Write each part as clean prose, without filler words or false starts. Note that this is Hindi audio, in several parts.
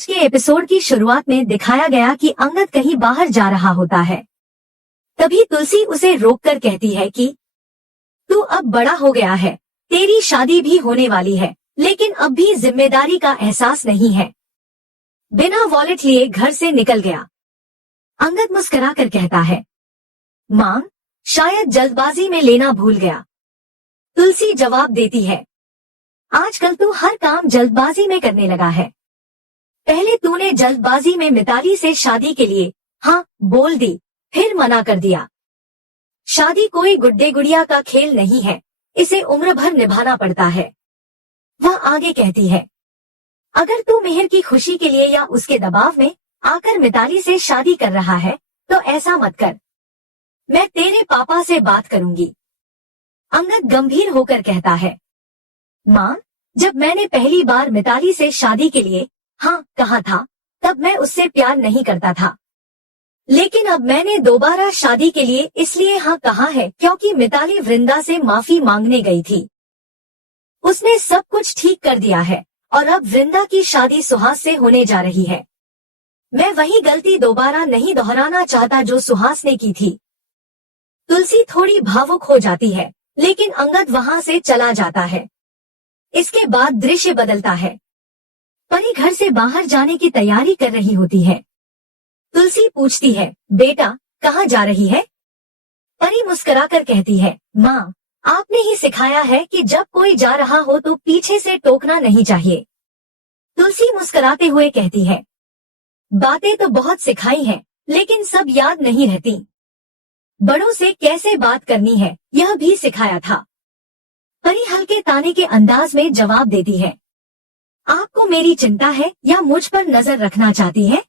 आज के एपिसोड की शुरुआत में दिखाया गया कि अंगद कहीं बाहर जा रहा होता है। तभी तुलसी उसे रोककर कहती है कि तू अब बड़ा हो गया है, तेरी शादी भी होने वाली है, लेकिन अब भी जिम्मेदारी का एहसास नहीं है। बिना वॉलेट लिए घर से निकल गया। अंगद मुस्कुरा कर कहता है, मां, शायद जल्दबाजी में लेना भूल गया। तुलसी जवाब देती है, आजकल तू हर काम जल्दबाजी में करने लगा है। पहले तूने जल्दबाजी में मिताली से शादी के लिए हाँ बोल दी, फिर मना कर दिया। शादी कोई गुड्डे गुड़िया का खेल नहीं है, इसे उम्र भर निभाना पड़ता है। वह आगे कहती है, अगर तू मिहिर की खुशी के लिए या उसके दबाव में आकर मिताली से शादी कर रहा है तो ऐसा मत कर। मैं तेरे पापा से बात करूंगी। अंगद गंभीर होकर कहता है, मां, जब मैंने पहली बार मिताली से शादी के लिए हाँ कहा था तब मैं उससे प्यार नहीं करता था, लेकिन अब मैंने दोबारा शादी के लिए इसलिए हाँ कहा है क्योंकि मिताली वृंदा से माफी मांगने गई थी। उसने सब कुछ ठीक कर दिया है और अब वृंदा की शादी सुहास से होने जा रही है। मैं वही गलती दोबारा नहीं दोहराना चाहता जो सुहास ने की थी। तुलसी थोड़ी भावुक हो जाती है, लेकिन अंगद वहां से चला जाता है। इसके बाद दृश्य बदलता है। परी घर से बाहर जाने की तैयारी कर रही होती है। तुलसी पूछती है, बेटा कहाँ जा रही है? परी मुस्कुराकर कहती है, माँ, आपने ही सिखाया है कि जब कोई जा रहा हो तो पीछे से टोकना नहीं चाहिए। तुलसी मुस्कुराते हुए कहती है, बातें तो बहुत सिखाई हैं, लेकिन सब याद नहीं रहती। बड़ों से कैसे बात करनी है यह भी सिखाया था। परी हल्के ताने के अंदाज में जवाब देती है, आपको मेरी चिंता है या मुझ पर नजर रखना चाहती है?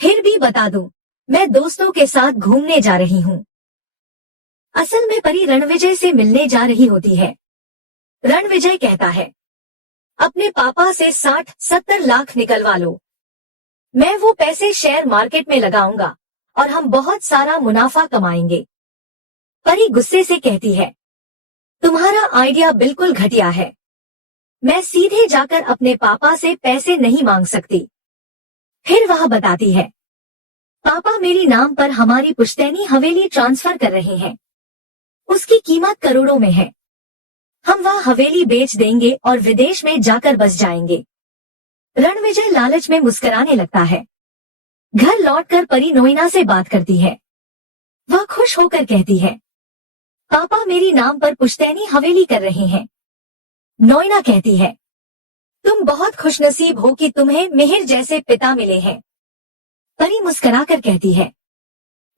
फिर भी बता दूं, मैं दोस्तों के साथ घूमने जा रही हूँ। असल में परी रणविजय से मिलने जा रही होती है। रणविजय कहता है, अपने पापा से 60-70 लाख निकलवा लो। मैं वो पैसे शेयर मार्केट में लगाऊंगा और हम बहुत सारा मुनाफा कमाएंगे। परी गुस्से से कहती है, तुम्हारा आइडिया बिल्कुल घटिया है। मैं सीधे जाकर अपने पापा से पैसे नहीं मांग सकती। फिर वह बताती है, पापा मेरी नाम पर हमारी पुश्तैनी हवेली ट्रांसफर कर रहे हैं। उसकी कीमत करोड़ों में है। हम वह हवेली बेच देंगे और विदेश में जाकर बस जाएंगे। रणविजय लालच में मुस्कुराने लगता है। घर लौटकर परी नोइना से बात करती है। वह खुश होकर कहती है, पापा मेरी नाम पर पुश्तैनी हवेली कर रहे हैं। नोइना कहती है, तुम बहुत खुशनसीब हो कि तुम्हें मिहिर जैसे पिता मिले हैं। परी मुस्कुराकर कहती है,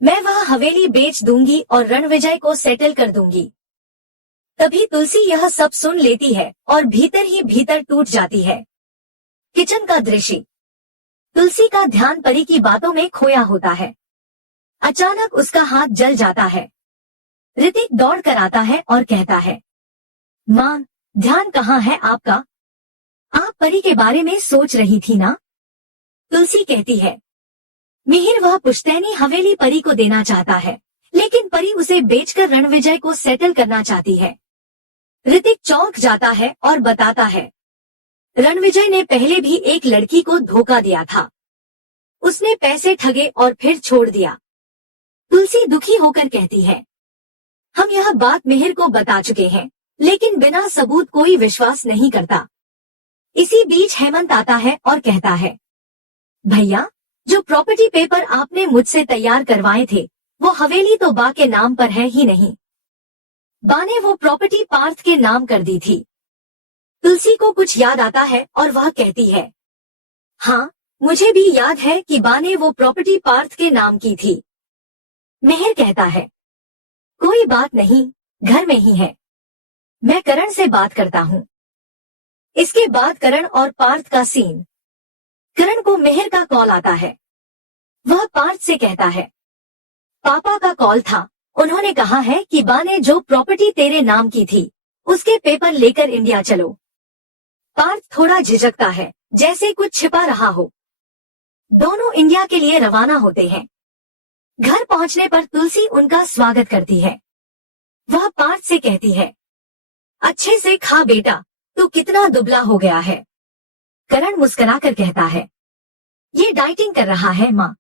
मैं वह हवेली बेच दूंगी और रणविजय को सेटल कर दूंगी। तभी तुलसी यह सब सुन लेती है और भीतर ही भीतर टूट जाती है। किचन का दृश्य। तुलसी का ध्यान परी की बातों में खोया होता है। अचानक उसका हाथ जल जाता है। ऋतिक दौड़ कर आता है और कहता है, मां, ध्यान कहाँ है आपका? आप परी के बारे में सोच रही थी ना? तुलसी कहती है, मिहिर वह पुश्तैनी हवेली परी को देना चाहता है, लेकिन परी उसे बेचकर रणविजय को सेटल करना चाहती है। ऋतिक चौंक जाता है और बताता है, रणविजय ने पहले भी एक लड़की को धोखा दिया था। उसने पैसे ठगे और फिर छोड़ दिया। तुलसी दुखी होकर कहती है, हम यह बात मिहिर को बता चुके हैं, लेकिन बिना सबूत कोई विश्वास नहीं करता। इसी बीच हेमंत आता है और कहता है, भैया, जो प्रॉपर्टी पेपर आपने मुझसे तैयार करवाए थे वो हवेली तो बा के नाम पर है ही नहीं। बा ने वो प्रॉपर्टी पार्थ के नाम कर दी थी। तुलसी को कुछ याद आता है और वह कहती है, हाँ, मुझे भी याद है कि बा ने वो प्रॉपर्टी पार्थ के नाम की थी। मिहिर कहता है, कोई बात नहीं, घर में ही है। मैं करण से बात करता हूँ। इसके बाद करण और पार्थ का सीन। करण को मिहिर का कॉल आता है। वह पार्थ से कहता है, पापा का कॉल था, उन्होंने कहा है कि बा ने जो प्रॉपर्टी तेरे नाम की थी उसके पेपर लेकर इंडिया चलो। पार्थ थोड़ा झिझकता है, जैसे कुछ छिपा रहा हो। दोनों इंडिया के लिए रवाना होते हैं। घर पहुंचने पर तुलसी उनका स्वागत करती है। वह पार्थ से कहती है, अच्छे से खा बेटा, तू कितना दुबला हो गया है। करण मुस्कुराकर कहता है, ये डाइटिंग कर रहा है माँ।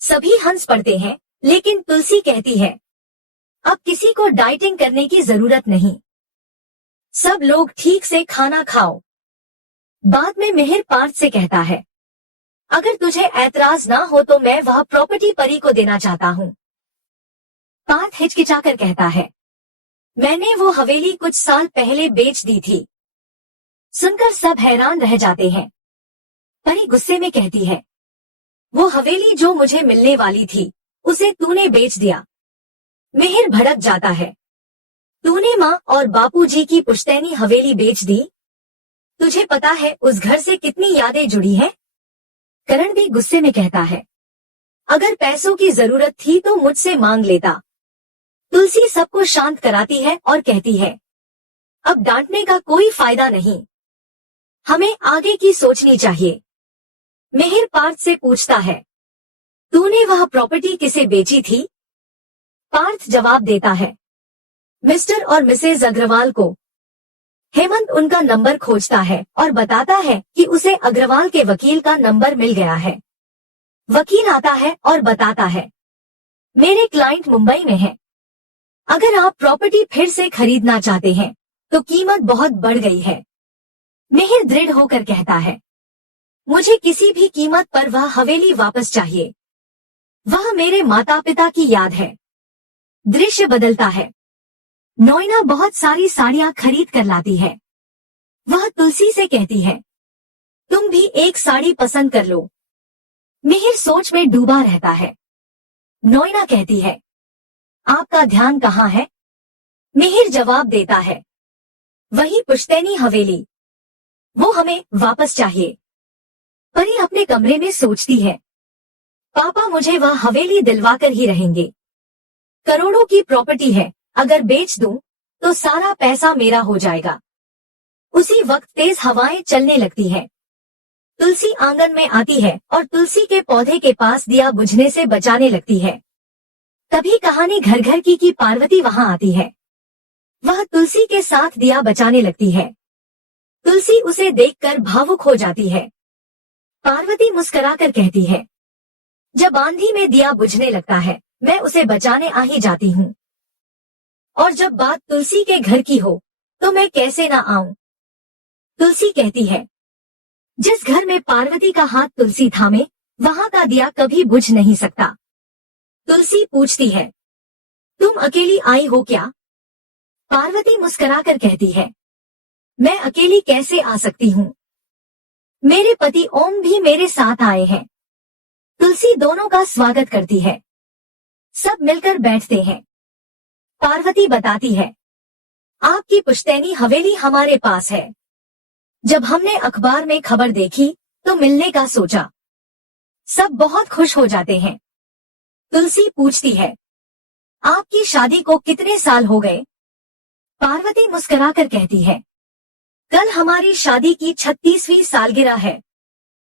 सभी हंस पड़ते हैं, लेकिन तुलसी कहती है, अब किसी को डाइटिंग करने की जरूरत नहीं। सब लोग ठीक से खाना खाओ। बाद में मिहिर पार्थ से कहता है, अगर तुझे ऐतराज ना हो तो मैं वह प्रॉपर्टी परी को देना चाहता हूँ। पार्थ हिचकिचाकर कहता है, मैंने वो हवेली कुछ साल पहले बेच दी थी। सुनकर सब हैरान रह जाते हैं। परी गुस्से में कहती है, वो हवेली जो मुझे मिलने वाली थी उसे तूने बेच दिया। मिहिर भड़क जाता है, तूने माँ और बापूजी की पुश्तैनी हवेली बेच दी? तुझे पता है उस घर से कितनी यादें जुड़ी हैं? करण भी गुस्से में कहता है, अगर पैसों की जरूरत थी तो मुझसे मांग लेता। तुलसी सबको शांत कराती है और कहती है, अब डांटने का कोई फायदा नहीं, हमें आगे की सोचनी चाहिए। मिहिर पार्थ से पूछता है, तूने वह प्रॉपर्टी किसे बेची थी? पार्थ जवाब देता है, मिस्टर और मिसेज अग्रवाल को। हेमंत उनका नंबर खोजता है और बताता है कि उसे अग्रवाल के वकील का नंबर मिल गया है। वकील आता है और बताता है, मेरे क्लाइंट मुंबई में है। अगर आप प्रॉपर्टी फिर से खरीदना चाहते हैं तो कीमत बहुत बढ़ गई है। मिहिर दृढ़ होकर कहता है, मुझे किसी भी कीमत पर वह हवेली वापस चाहिए। वह मेरे माता पिता की याद है। दृश्य बदलता है। नोइना बहुत सारी साड़ियां खरीद कर लाती है। वह तुलसी से कहती है, तुम भी एक साड़ी पसंद कर लो। मिहिर सोच में डूबा रहता है। नोइना कहती है, आपका ध्यान कहाँ है? मिहिर जवाब देता है, वही पुश्तैनी हवेली, वो हमें वापस चाहिए। परी अपने कमरे में सोचती है, पापा मुझे वह हवेली दिलवाकर ही रहेंगे। करोड़ों की प्रॉपर्टी है, अगर बेच दूं तो सारा पैसा मेरा हो जाएगा। उसी वक्त तेज हवाएं चलने लगती हैं। तुलसी आंगन में आती है और तुलसी के पौधे के पास दिया बुझने से बचाने लगती है। तभी कहानी घर घर की पार्वती वहां आती है। वह तुलसी के साथ दिया बचाने लगती है। तुलसी उसे देखकर भावुक हो जाती है। पार्वती मुस्कुराकर कहती है, जब आंधी में दिया बुझने लगता है मैं उसे बचाने आ ही जाती हूँ, और जब बात तुलसी के घर की हो तो मैं कैसे ना आऊं। तुलसी कहती है, जिस घर में पार्वती का हाथ तुलसी थामे वहां का दिया कभी बुझ नहीं सकता। तुलसी पूछती है, तुम अकेली आई हो क्या? पार्वती मुस्कुराकर कहती है, मैं अकेली कैसे आ सकती हूँ, मेरे पति ओम भी मेरे साथ आए हैं। तुलसी दोनों का स्वागत करती है। सब मिलकर बैठते हैं। पार्वती बताती है, आपकी पुश्तैनी हवेली हमारे पास है। जब हमने अखबार में खबर देखी तो मिलने का सोचा। सब बहुत खुश हो जाते हैं। तुलसी पूछती है, आपकी शादी को कितने साल हो गए? पार्वती मुस्कुराकर कहती है, कल हमारी शादी की 36वीं सालगिरह है।